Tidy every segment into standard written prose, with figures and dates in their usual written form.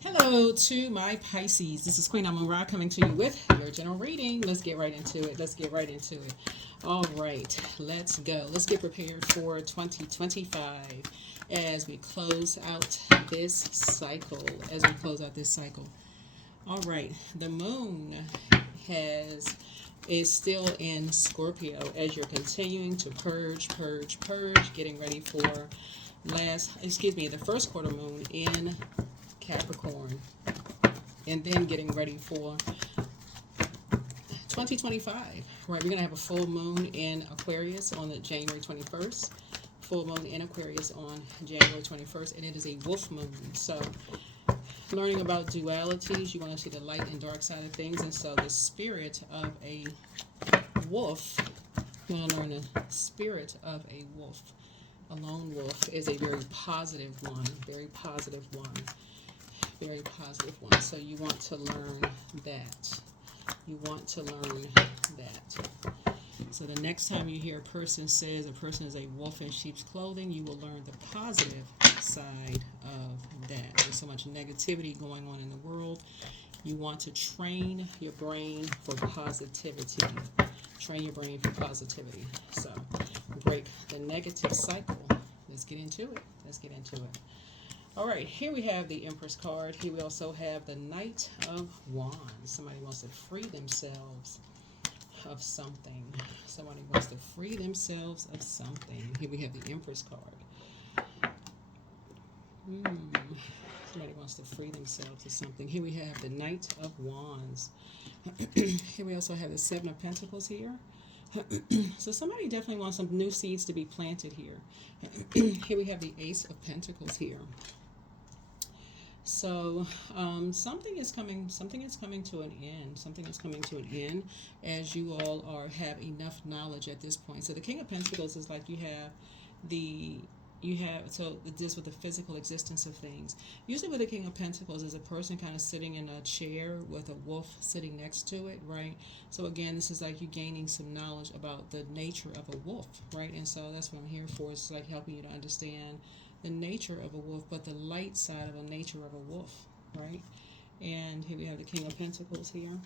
Hello to my Pisces. This is Queen Amun Ra coming to you with your general reading. Let's get right into it. All right, let's go. Let's get prepared for 2025 as we close out this cycle. All right, the moon has is still in Scorpio as you're continuing to purge, getting ready for the first quarter moon in Capricorn, and then getting ready for 2025. Right, we're gonna have a full moon in Aquarius on the January 21st. Full moon in Aquarius on January 21st, and it is a wolf moon. So, learning about dualities, you want to see the light and dark side of things, and so the spirit of a wolf. You want to learn the spirit of a wolf. A lone wolf is a very positive one. Very positive one. So you want to learn that. So the next time you hear a person says a person is a wolf in sheep's clothing, you will learn the positive side of that. There's so much negativity going on in the world. You want to train your brain for positivity. So break the negative cycle. Let's get into it. All right, here we have the Empress card. Here we also have the Knight of Wands. Somebody wants to free themselves of something. Here we have the Empress card. Somebody wants to free themselves of something. Here we have the Knight of Wands. Here we also have the Seven of Pentacles here. So somebody definitely wants some new seeds to be planted here. Here we have the Ace of Pentacles here. So something is coming to an end as you all have enough knowledge at this point. So the King of Pentacles is like this with the physical existence of things. Usually with the King of Pentacles is a person kind of sitting in a chair with a wolf sitting next to it, right? So again, this is like you gaining some knowledge about the nature of a wolf, right? And so that's what I'm here for. It's like helping you to understand the nature of a wolf, but the light side of the nature of a wolf, right? And here we have the King of Pentacles here.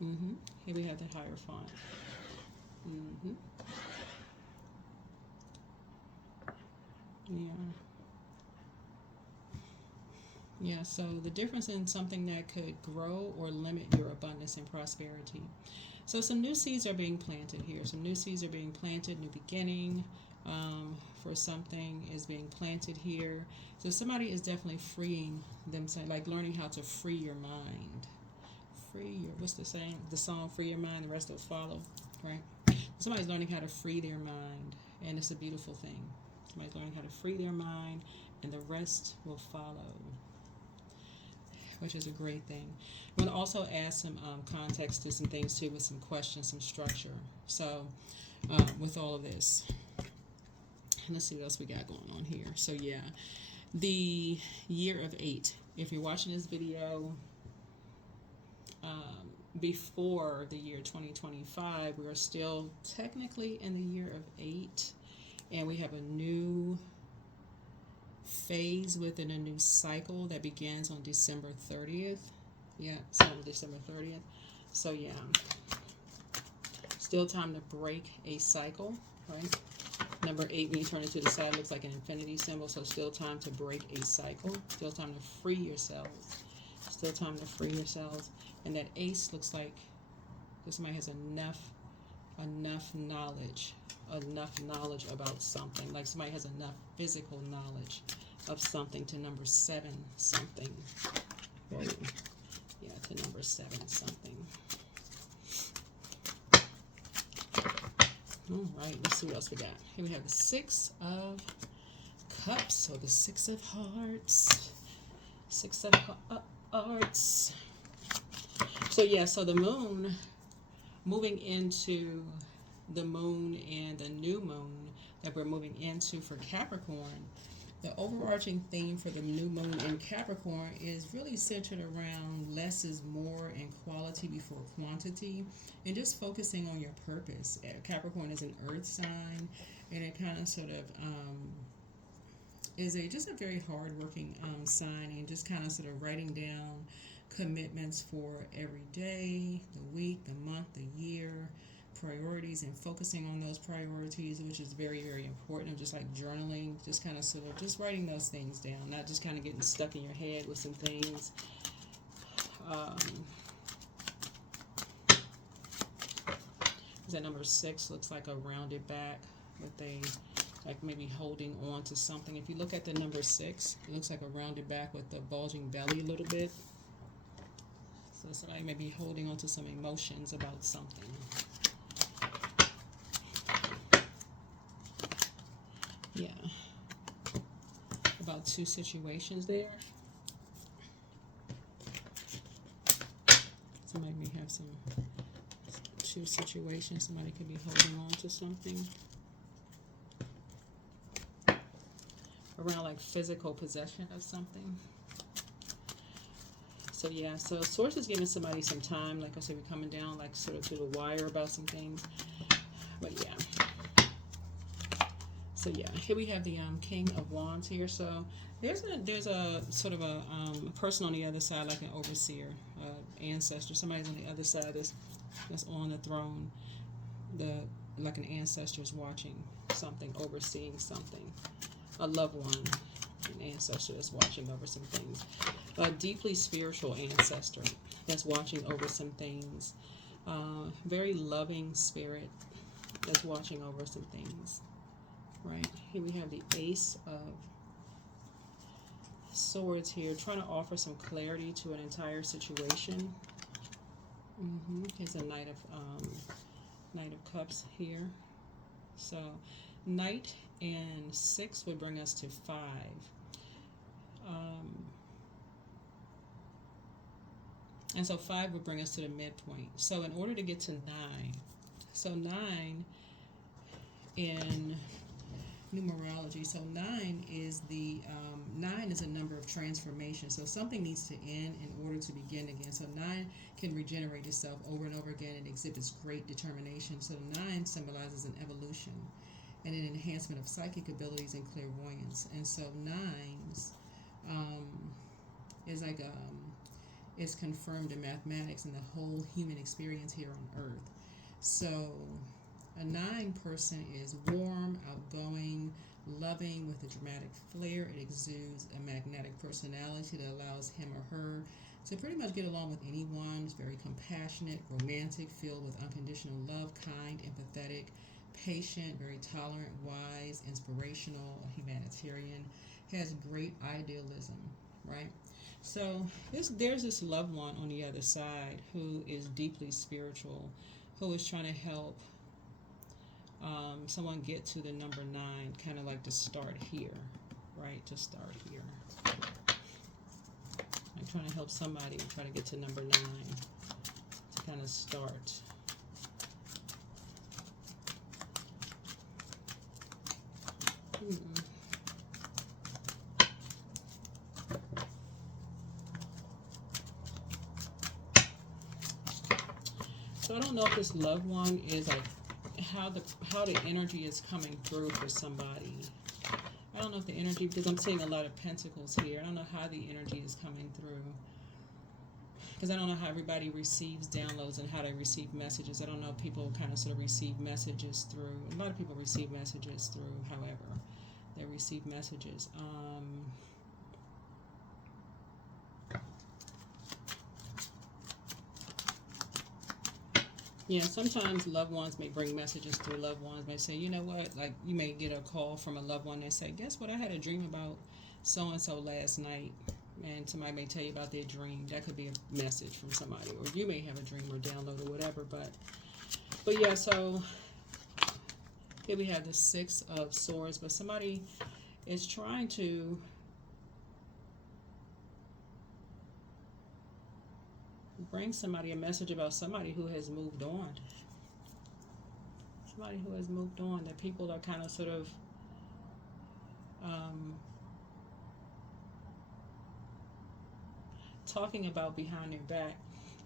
Here we have the Hierophant. Yeah, so the difference in something that could grow or limit your abundance and prosperity. So some new seeds are being planted here. New beginning for something is being planted here. So somebody is definitely freeing themselves, like learning how to free your mind. What's the saying? The song, free your mind, the rest will follow, right? Somebody's learning how to free their mind, and it's a beautiful thing. Somebody's learning how to free their mind, and the rest will follow, which is a great thing. I'm going to also add some context to some things too, with some questions, some structure. So with all of this, let's see what else we got going on here. So yeah, the year of 8. If you're watching this video before the year 2025, we are still technically in the year of 8, and we have a new phase within a new cycle that begins on December 30th. December 30th. So yeah, still time to break a cycle, right? Number 8, when you turn it to the side, looks like an infinity symbol. So still time to break a cycle. Still time to free yourselves. And that ace looks like somebody has enough knowledge about something. Like somebody has enough physical knowledge of something to number 7 something. To number 7 something. All right, let's see what else we got. Here we have the 6 of Cups. So the 6 of Hearts. So yeah, so the moon, moving into the moon and the new moon that we're moving into for Capricorn, the overarching theme for the new moon in Capricorn is really centered around less is more and quality before quantity, and just focusing on your purpose. Capricorn is an earth sign, and it kind of sort of is a just a very hardworking sign, and just kind of sort of writing down commitments for every day, the week, the month, the year, priorities, and focusing on those priorities, which is very, very important. Just like journaling, just kind of sort of just writing those things down, not just kind of getting stuck in your head with some things. That number 6 looks like a rounded back with a, like maybe holding on to something. If you look at the number 6, it looks like a rounded back with a bulging belly a little bit. So somebody may be holding on to some emotions about something. Yeah. About 2 situations there. Somebody may have some 2 situations. Somebody could be holding on to something. Around like physical possession of something. So yeah, so Source is giving somebody some time. Like I said, we're coming down like sort of to the wire about some things. But yeah. So yeah, here we have the King of Wands here. So there's a sort of a person on the other side, like an overseer, ancestor. Somebody's on the other side that's on the throne. Like an ancestor is watching something, overseeing something. A loved one, an ancestor that's watching over some things. A deeply spiritual ancestor that's watching over some things. Very loving spirit that's watching over some things. Right, here we have the Ace of Swords here, trying to offer some clarity to an entire situation. Here's a Knight of Cups here. So Knight and 6 would bring us to 5. And so 5 would bring us to the midpoint. So in order to get to 9, so 9 in numerology, so 9 is the 9 is a number of transformation. So something needs to end in order to begin again. So 9 can regenerate itself over and over again. It exhibits great determination. So 9 symbolizes an evolution and an enhancement of psychic abilities and clairvoyance. And so 9s is like is confirmed in mathematics and the whole human experience here on Earth. So a 9 person is warm, outgoing, loving, with a dramatic flair. It exudes a magnetic personality that allows him or her to pretty much get along with anyone. It's very compassionate, romantic, filled with unconditional love, kind, empathetic, patient, very tolerant, wise, inspirational, humanitarian, has great idealism, right? So there's this loved one on the other side who is deeply spiritual, who is trying to help someone get to the number 9, kind of like to start here, right? To start here. I'm trying to help somebody try to get to number 9 to kind of start. So I don't know if this loved one is like how the energy is coming through for somebody. I don't know if the energy, because I'm seeing a lot of pentacles here. I don't know how the energy is coming through, because I don't know how everybody receives downloads and how they receive messages. I don't know if people kind of sort of receive messages through. A lot of people receive messages through, however, they receive messages. Yeah, sometimes loved ones may bring messages through. Loved ones may say, you know what, like you may get a call from a loved one. They say, guess what, I had a dream about so-and-so last night. And somebody may tell you about their dream. That could be a message from somebody. Or you may have a dream or download or whatever. But yeah, so here we have the 6 of Swords. But somebody is trying to bring somebody a message about somebody who has moved on. Somebody who has moved on, that people are kind of sort of talking about behind their back.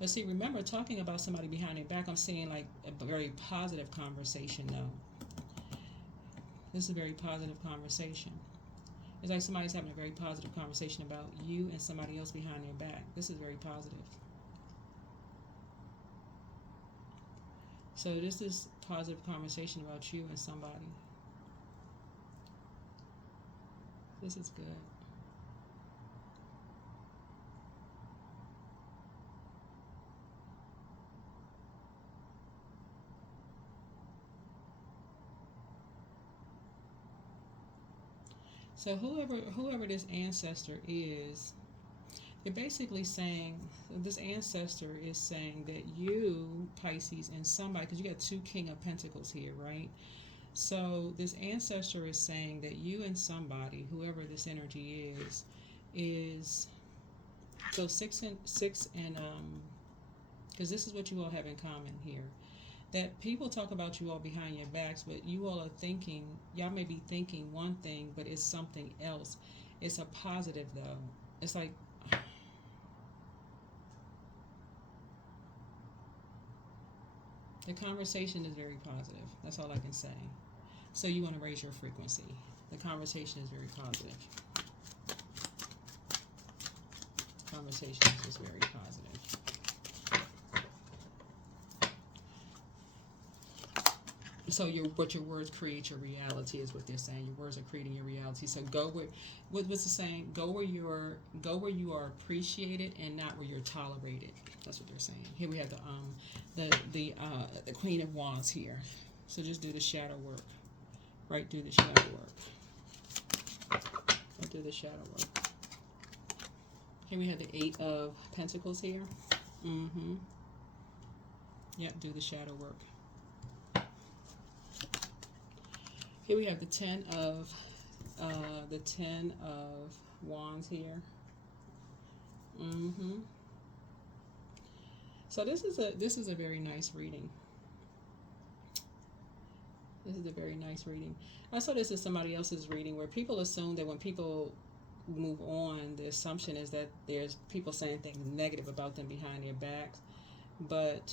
But see, remember, talking about somebody behind their back, I'm seeing like a very positive conversation though. This is a very positive conversation. It's like somebody's having a very positive conversation about you and somebody else behind their back. This is very positive. So this is positive conversation about you and somebody. This is good. So whoever this ancestor is, they're basically saying, this ancestor is saying that you, Pisces, and somebody, because you got two King of Pentacles here, right? So this ancestor is saying that you and somebody, whoever this energy is so six and because this is what you all have in common here. That people talk about you all behind your backs, but you all are thinking, y'all may be thinking one thing, but it's something else. It's a positive though. It's like, the conversation is very positive. That's all I can say. So you want to raise your frequency. The conversation is very positive. Conversation is just very positive. So your words create your reality is what they're saying. Your words are creating your reality. So go where, what's the saying? Go where you are appreciated and not where you're tolerated. That's what they're saying. Here we have the Queen of Wands here. So just do the shadow work. Right, do the shadow work. Right, do the shadow work. Here we have the Eight of Pentacles here. Yep, do the shadow work. Here we have the Ten of Wands here. So this is a very nice reading. This is a very nice reading. I saw this is somebody else's reading where people assume that when people move on, the assumption is that there's people saying things negative about them behind their backs, but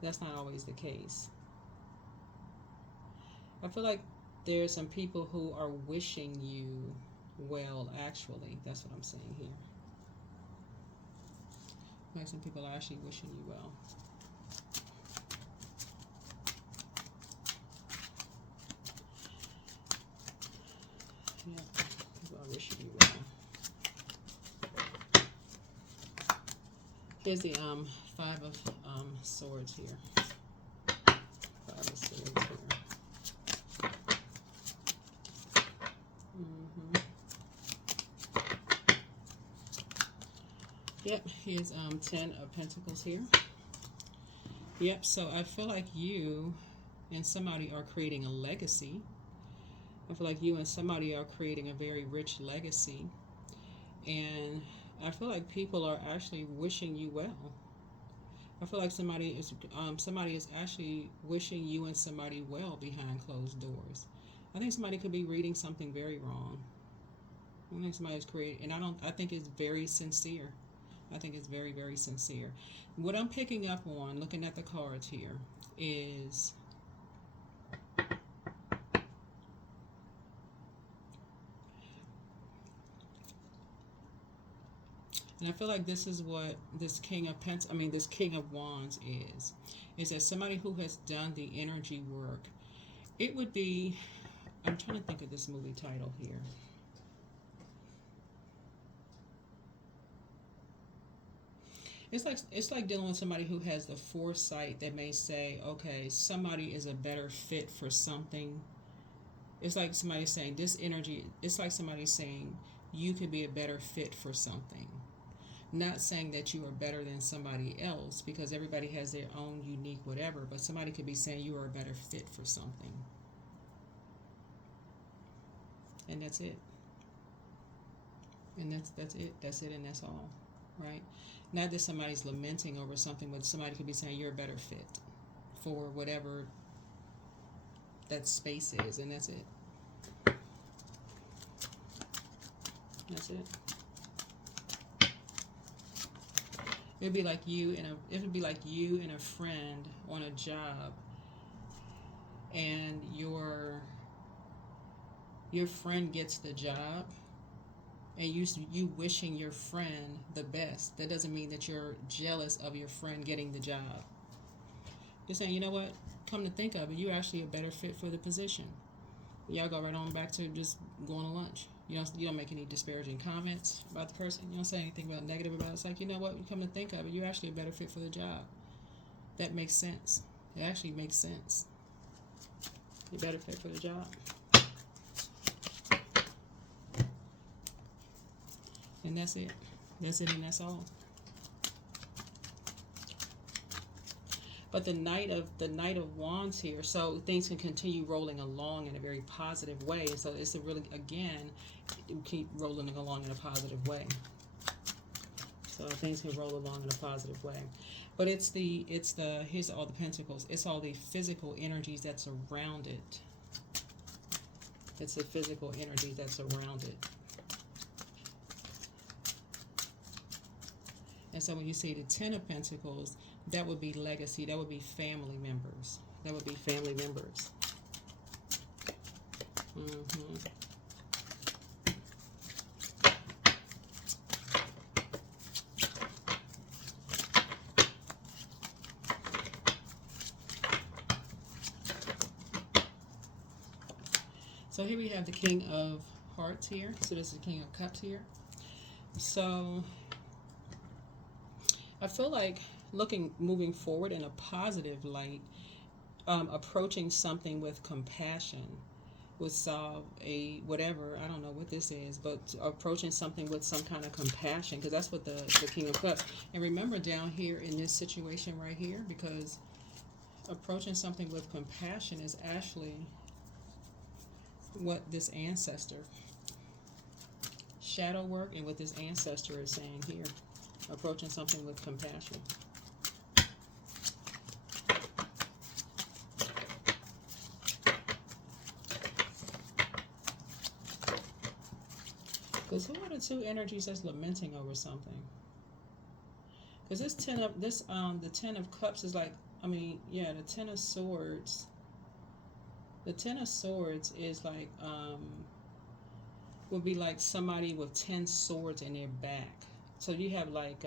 that's not always the case. I feel like there's some people who are wishing you well, actually. That's what I'm saying here. Like some people are actually wishing you well. Yeah, people are wishing you well. Here's the Five of Swords here. Five of Swords here. Yep, here's 10 of Pentacles here. Yep, so I feel like you and somebody are creating a legacy. I feel like you and somebody are creating a very rich legacy. And I feel like people are actually wishing you well. I feel like somebody is actually wishing you and somebody well behind closed doors. I think somebody could be reading something very wrong. I think somebody's creating, and I think it's very sincere. I think it's very, very sincere. What I'm picking up on, looking at the cards here, is and I feel like this is what this King of Wands is that somebody who has done the energy work. It would be, I'm trying to think of this movie title here. It's like dealing with somebody who has the foresight that may say, okay, somebody is a better fit for something. It's like somebody saying this energy. It's like somebody saying you could be a better fit for something. Not saying that you are better than somebody else, because everybody has their own unique whatever. But somebody could be saying you are a better fit for something, and that's it. And that's it. That's it, and that's all. Right? Not that somebody's lamenting over something, but somebody could be saying you're a better fit for whatever that space is, and that's it. That's it. It would be like you and a friend on a job, and your friend gets the job, and you wishing your friend the best, that doesn't mean that you're jealous of your friend getting the job. You're saying, you know what? Come to think of it, you're actually a better fit for the position. Y'all go right on back to just going to lunch. You don't make any disparaging comments about the person. You don't say anything about negative about it. It's like, you know what? You come to think of it, you're actually a better fit for the job. That makes sense. It actually makes sense. You're better fit for the job. And that's it. That's it, and that's all. But the Knight of Wands here, so things can continue rolling along in a very positive way. So it's a really, again, keep rolling along in a positive way. So things can roll along in a positive way. But here's all the pentacles. It's all the physical energies that's around it. It's the physical energy that's around it. And so when you see the Ten of Pentacles, that would be legacy. That would be family members. That would be family members. So here we have the King of Hearts here. So this is the King of Cups here. So I feel like moving forward in a positive light, approaching something with compassion would solve whatever, I don't know what this is, but approaching something with some kind of compassion, because that's what the King of Cups. And remember down here in this situation right here, because approaching something with compassion is actually what this ancestor, shadow work, and what this ancestor is saying here. Approaching something with compassion. Because who are the two energies that's lamenting over something? Because the Ten of Cups is like, the Ten of Swords. The Ten of Swords is like, would be like somebody with 10 swords in their back. So you have like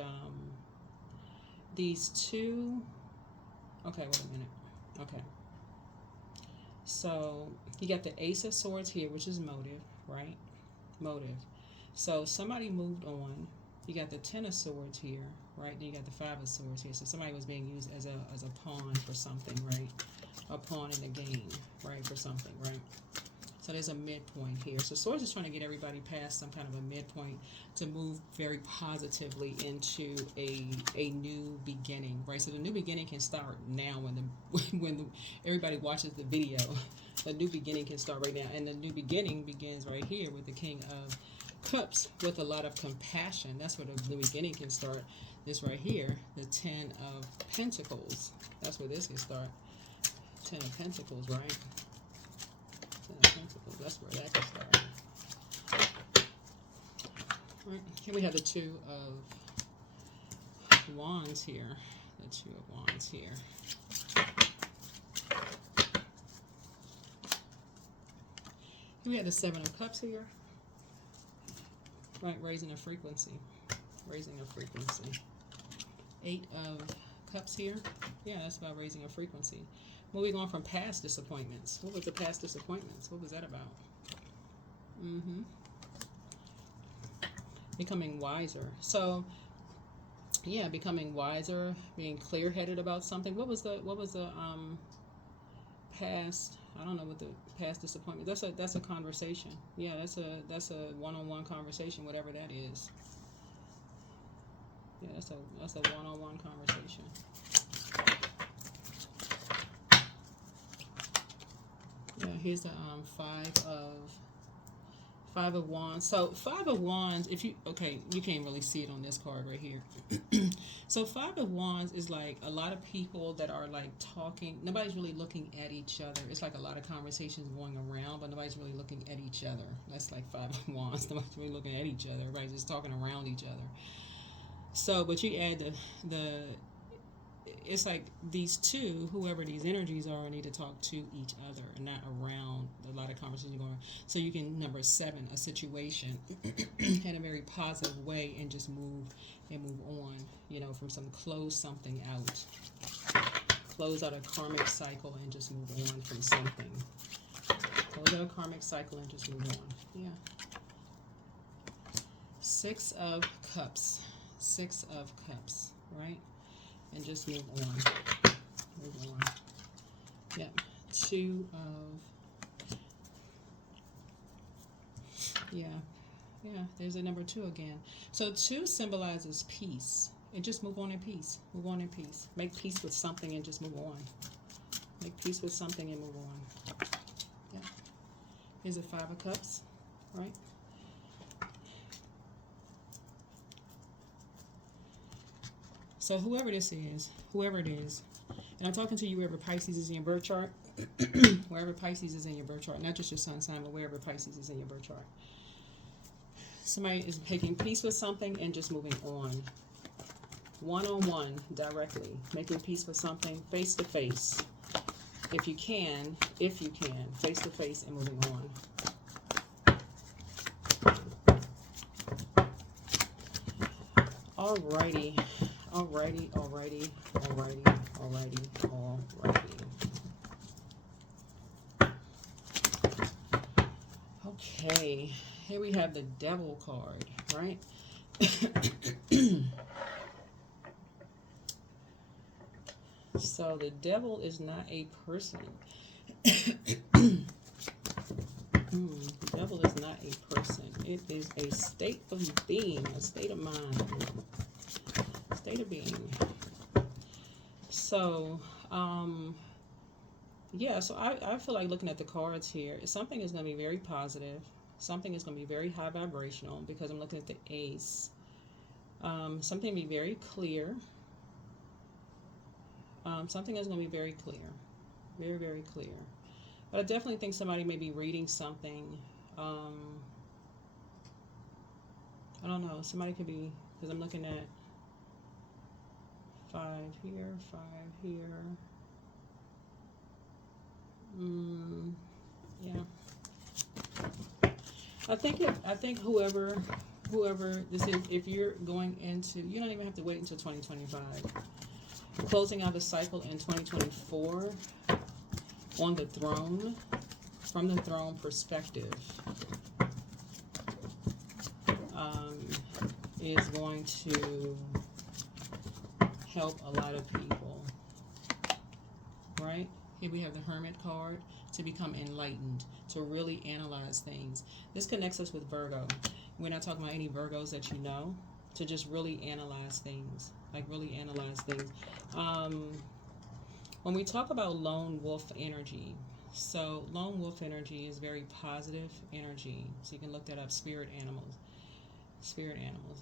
these two. Okay, wait a minute. Okay. So you got the Ace of Swords here, which is motive, right? Motive. So somebody moved on. You got the Ten of Swords here, right? Then you got the Five of Swords here. So somebody was being used as a pawn for something, right? A pawn in the game, right? For something, right? So there's a midpoint here. So Swords is trying to get everybody past some kind of a midpoint to move very positively into a new beginning, right? So the new beginning can start now when everybody watches the video. The new beginning can start right now, and the new beginning begins right here with the King of Cups with a lot of compassion. That's where the new beginning can start. This right here, the Ten of Pentacles. That's where this can start. Ten of Pentacles, right? Pentacles, that's where that can start. Right. Here we have the Two of Wands here. The Two of Wands here. Here we have the Seven of Cups here. Right, raising a frequency. Raising a frequency. Eight of Cups here. Yeah, that's about raising a frequency. Moving on from past disappointments. What was the past disappointments? What was that about? Becoming wiser. So, yeah, becoming wiser, being clear-headed about something. What was the past? I don't know what the past disappointment. That's a conversation. Yeah, that's a one-on-one conversation, whatever that is. Yeah, that's a one-on-one conversation. Yeah, here's the Five of Wands. So Five of Wands, you can't really see it on this card right here. So Five of Wands is like a lot of people that are like talking. Nobody's really looking at each other. It's like a lot of conversations going around, but nobody's really looking at each other. That's like Five of Wands. Nobody's really looking at each other. Everybody's just talking around each other. So, but you add it's like these two, whoever these energies are, need to talk to each other and not around a lot of conversations going on. So you can, number 7, a situation in a very positive way and just move on, from some, close something out. Close out a karmic cycle and just move on from something. Close out a karmic cycle and just move on. Yeah. 6 of Cups. 6 of Cups, right? And just move on. Move on. Yep. 2 of... Yeah. Yeah, there's a number 2 again. So 2 symbolizes peace. And just move on in peace. Move on in peace. Make peace with something and just move on. Make peace with something and move on. Yeah. Here's a 5 of Cups, right? So whoever this is, whoever it is, and I'm talking to you wherever Pisces is in your birth chart, wherever Pisces is in your birth chart, not just your sun sign, but wherever Pisces is in your birth chart. Somebody is making peace with something and just moving on. One-on-one, directly, making peace with something, face-to-face. If you can, face-to-face and moving on. Alrighty. Alrighty. Okay, here we have the Devil card, right? So the Devil is not a person. The Devil is not a person. It is a state of being, a state of mind, state of being. So, yeah, so I feel like looking at the cards here, something is going to be very positive. Something is going to be very high vibrational because I'm looking at the Ace. Something will be very clear. Something is going to be very clear. Very, very clear. But I definitely think somebody may be reading something. I don't know. Somebody could be, because I'm looking at 5 here, 5 here. Yeah. I think whoever this is, if you're going into, you don't even have to wait until 2025. Closing out a cycle in 2024 on the throne, from the throne perspective, is going to help a lot of people, right? Here we have the Hermit card, to become enlightened, to really analyze things. This connects us with Virgo. We're not talking about any Virgos that you know, to just really analyze things, like really analyze things. When we talk about lone wolf energy, so lone wolf energy is very positive energy. So you can look that up, spirit animals,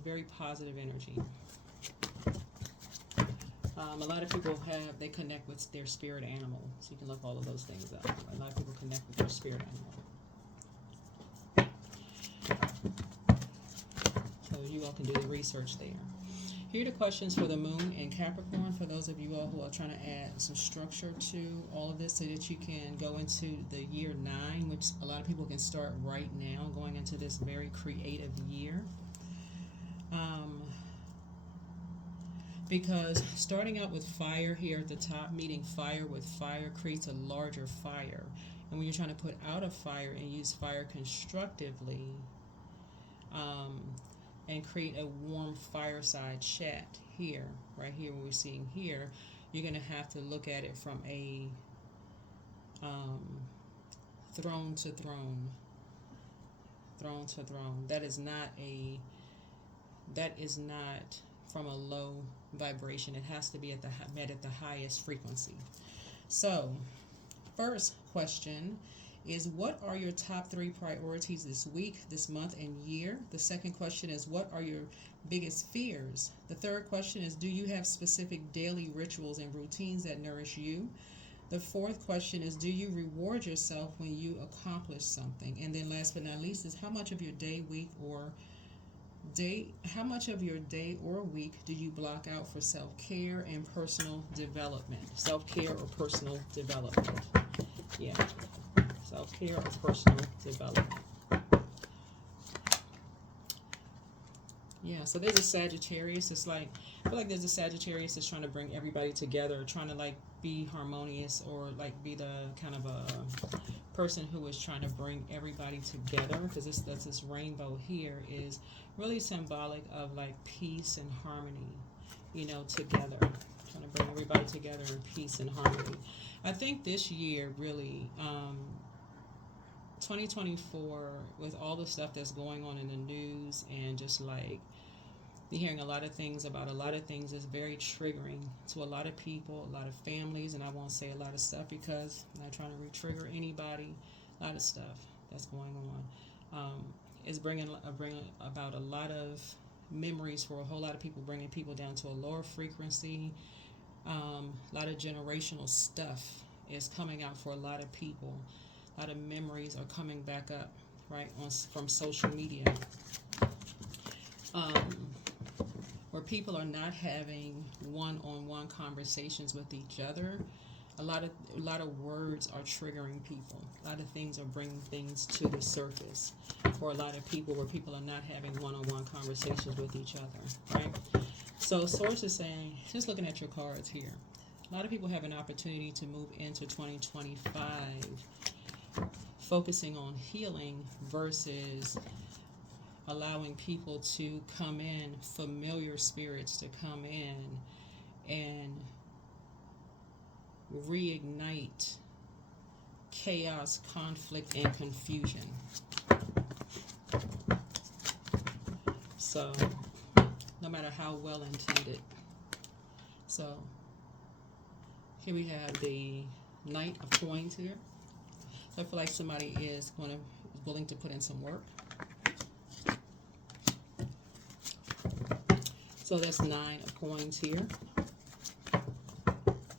very positive energy. A lot of people they connect with their spirit animal. So you can look all of those things up. A lot of people connect with their spirit animal. So you all can do the research there. Here are the questions for the moon in Capricorn, for those of you all who are trying to add some structure to all of this so that you can go into the year 9, which a lot of people can start right now, going into this very creative year. Because starting out with fire here at the top, meeting fire with fire creates a larger fire. And when you're trying to put out a fire and use fire constructively, and create a warm fireside chat here, right here, what we're seeing here, you're going to have to look at it from a throne to throne. That is not from a low vibration. It has to be met at the highest frequency. So, first question is, what are your top 3 priorities this week, this month, and year? The second question is, what are your biggest fears? The third question is, do you have specific daily rituals and routines that nourish you? The fourth question is, do you reward yourself when you accomplish something? And then last but not least is, how much of your day, week, or How much of your day or week do you block out for self-care and personal development? Self-care or personal development? Yeah. Self-care or personal development. Yeah, so there's a Sagittarius. It's like, I feel like there's a Sagittarius that's trying to bring everybody together, trying to like be harmonious, or like be the kind of a person who is trying to bring everybody together, because this rainbow here is really symbolic of like peace and harmony, you know, together. Trying to bring everybody together in peace and harmony. I think this year really, 2024, with all the stuff that's going on in the news, and just like you're hearing a lot of things about a lot of things, is very triggering to a lot of people, a lot of families, and I won't say a lot of stuff because I'm not trying to re-trigger anybody. A lot of stuff that's going on. Is bringing about a lot of memories for a whole lot of people, bringing people down to a lower frequency. A lot of generational stuff is coming out for a lot of people. A lot of memories are coming back up, right, from social media, where people are not having one-on-one conversations with each other. A lot of words are triggering people. A lot of things are bringing things to the surface for a lot of people, where people are not having one-on-one conversations with each other, right? So Source is saying, just looking at your cards here, a lot of people have an opportunity to move into 2025 focusing on healing versus allowing people to come in, familiar spirits to come in and reignite chaos, conflict, and confusion. So, no matter how well intended. So, here we have the Knight of Coins here. So I feel like somebody is willing to put in some work. So that's 9 of Coins here.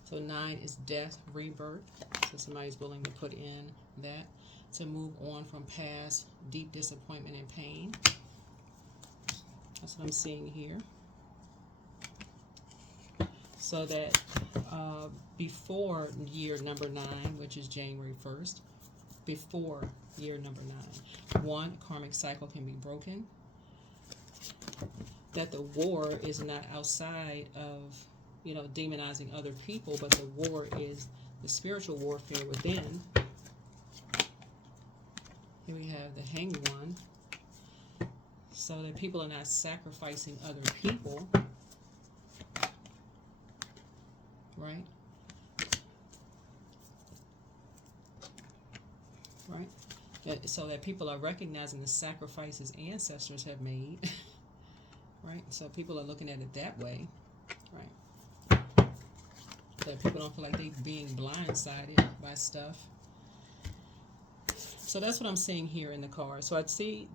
So 9 is death, rebirth. So somebody's willing to put in that to move on from past deep disappointment and pain. That's what I'm seeing here. So that before year number 9, which is January 1st, before year number 9, one, karmic cycle can be broken. That the war is not outside of, you know, demonizing other people, but the war is the spiritual warfare within. Here we have the Hanged One. So that people are not sacrificing other people, right? Right? So that people are recognizing the sacrifices ancestors have made, right? So people are looking at it that way, right? That people don't feel like they're being blindsided by stuff. So that's what I'm seeing here in the card. So I see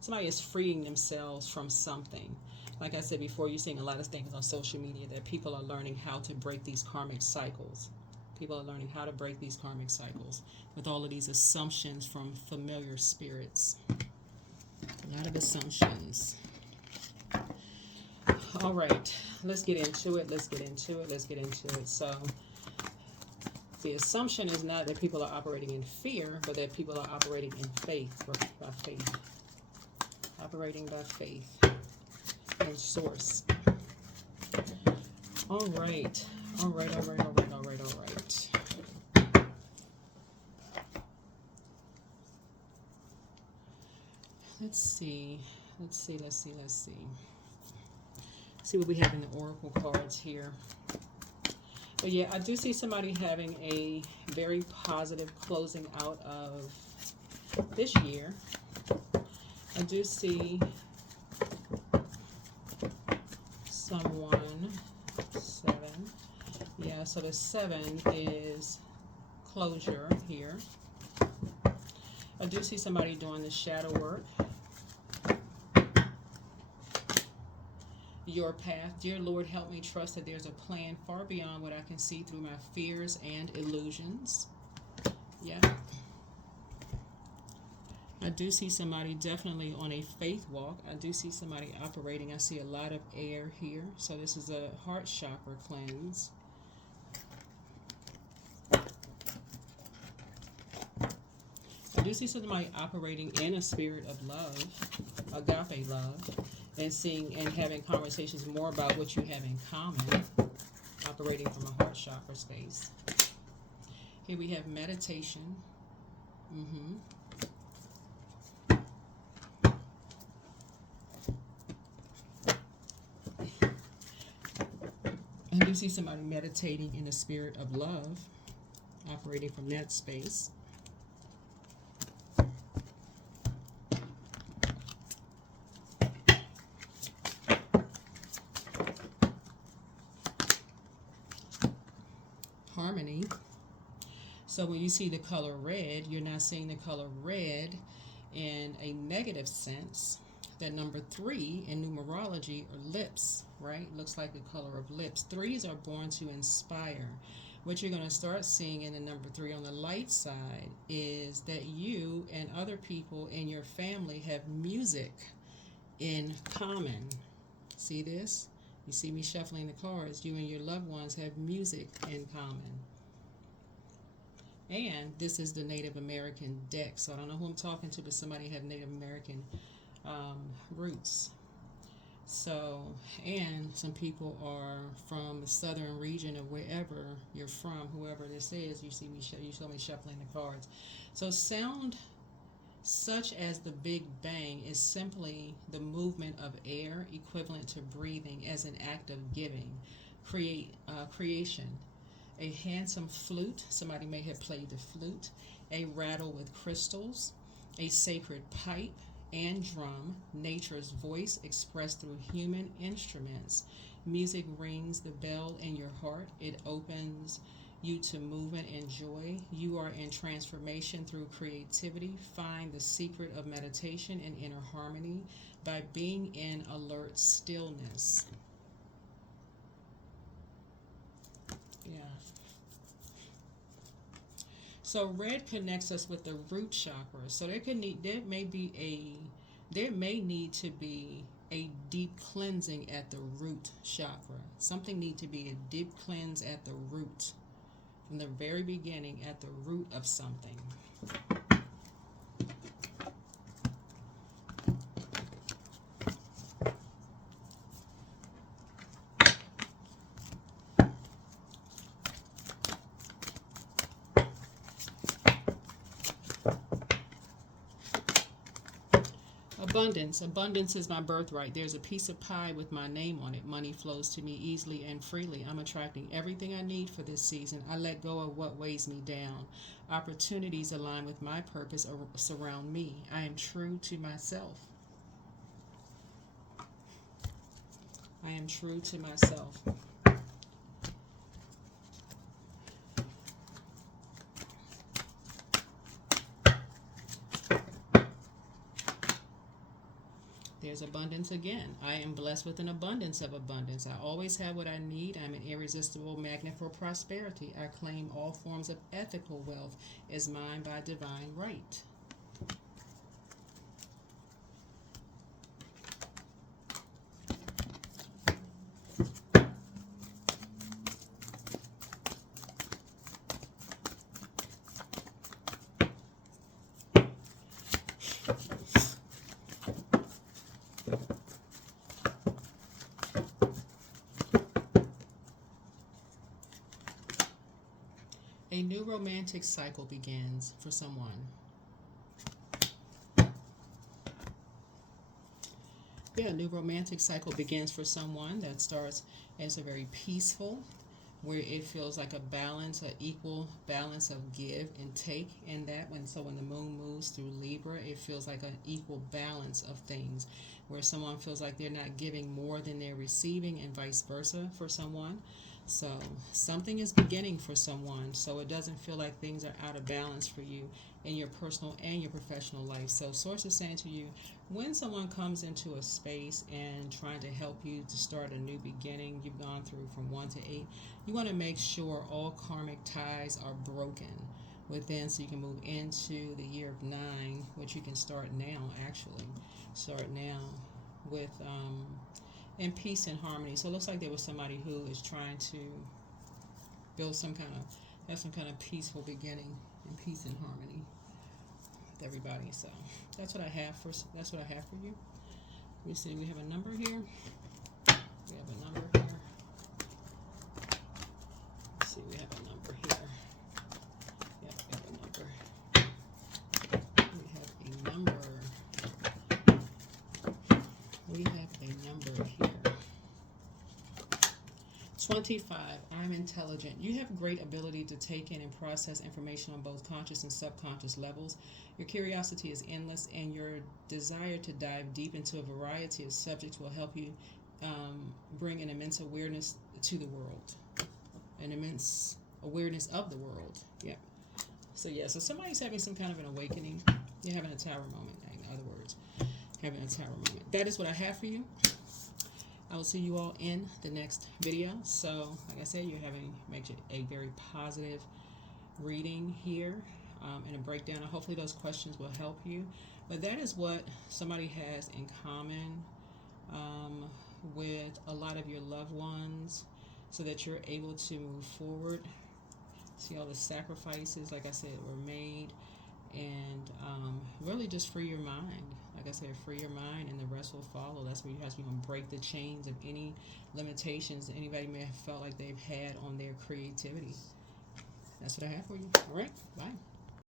somebody is freeing themselves from something. Like I said before, you're seeing a lot of things on social media that people are learning how to break these karmic cycles. People are learning how to break these karmic cycles with all of these assumptions from familiar spirits. A lot of assumptions. All right, let's get into it. So the assumption is not that people are operating in fear, but that people are operating in faith, by faith. Operating by faith and source. All right. Let's see what we have in the oracle cards here. But yeah, I do see somebody having a very positive closing out of this year. I do see someone, 7. Yeah, so the 7 is closure here. I do see somebody doing the shadow work. Your path. Dear Lord, help me trust that there's a plan far beyond what I can see through my fears and illusions. Yeah. I do see somebody definitely on a faith walk. I do see somebody operating. I see a lot of air here. So this is a heart chakra cleanse. I do see somebody operating in a spirit of love, agape love, and seeing and having conversations more about what you have in common, operating from a heart chakra space. Here we have meditation. I do see somebody meditating in the spirit of love, operating from that space. Harmony. So when you see the color red, you're not seeing the color red in a negative sense. That number 3 in numerology are lips, right? Looks like the color of lips. 3s are born to inspire. What you're going to start seeing in the number 3 on the light side is that you and other people in your family have music in common. See this? You see me shuffling the cards. You and your loved ones have music in common. And this is the Native American deck. So I don't know who I'm talking to, but somebody have Native American roots. So, and some people are from the southern region of wherever you're from, whoever this is. You see me, you saw me shuffling the cards. So sound such as the Big Bang is simply the movement of air equivalent to breathing as an act of giving, creation. A handsome flute, somebody may have played the flute, a rattle with crystals, a sacred pipe and drum, nature's voice expressed through human instruments. Music rings the bell in your heart. It opens you to movement and joy. You are in transformation through creativity. Find the secret of meditation and inner harmony by being in alert stillness. Yeah. So red connects us with the root chakra. So there may need to be a deep cleansing at the root chakra. Something need to be a deep cleanse at the root, from the very beginning, at the root of something. Abundance. Abundance is my birthright. There's a piece of pie with my name on it. Money flows to me easily and freely. I'm attracting everything I need for this season. I let go of what weighs me down. Opportunities align with my purpose or surround me. I am true to myself. I am true to myself. There's abundance again. I am blessed with an abundance of abundance. I always have what I need. I'm an irresistible magnet for prosperity. I claim all forms of ethical wealth as mine by divine right. A new romantic cycle begins for someone. Yeah, a new romantic cycle begins for someone that starts as a very peaceful, where it feels like a balance, an equal balance of give and take in that. When the moon moves through Libra, it feels like an equal balance of things, where someone feels like they're not giving more than they're receiving and vice versa for someone. So something is beginning for someone, so it doesn't feel like things are out of balance for you in your personal and your professional life. So Source is saying to you, when someone comes into a space and trying to help you to start a new beginning, you've gone through from 1 to 8, you want to make sure all karmic ties are broken. within, so you can move into the year of 9, which you can start now. Actually, start now with in peace and harmony. So it looks like there was somebody who is trying to build have some kind of peaceful beginning in peace and harmony with everybody. So that's what I have for you. We see we have a number here. We have a number here. Let's see, we have a number here. Yep, we have a number. We have a number here. 25. I'm intelligent. You have great ability to take in and process information on both conscious and subconscious levels. Your curiosity is endless, and your desire to dive deep into a variety of subjects will help you bring an immense awareness to the world. An immense awareness of the world. Yeah. So somebody's having some kind of an awakening. You're having a tower moment, in other words. Having a tower moment. That is what I have for you. I will see you all in the next video. So, like I said, you're having a very positive reading here and a breakdown. Hopefully those questions will help you. But that is what somebody has in common with a lot of your loved ones, so that you're able to move forward. See all the sacrifices, like I said, were made. And really just free your mind. Like I said, free your mind, and the rest will follow. That's where you have to break the chains of any limitations anybody may have felt like they've had on their creativity. That's what I have for you. All right, bye.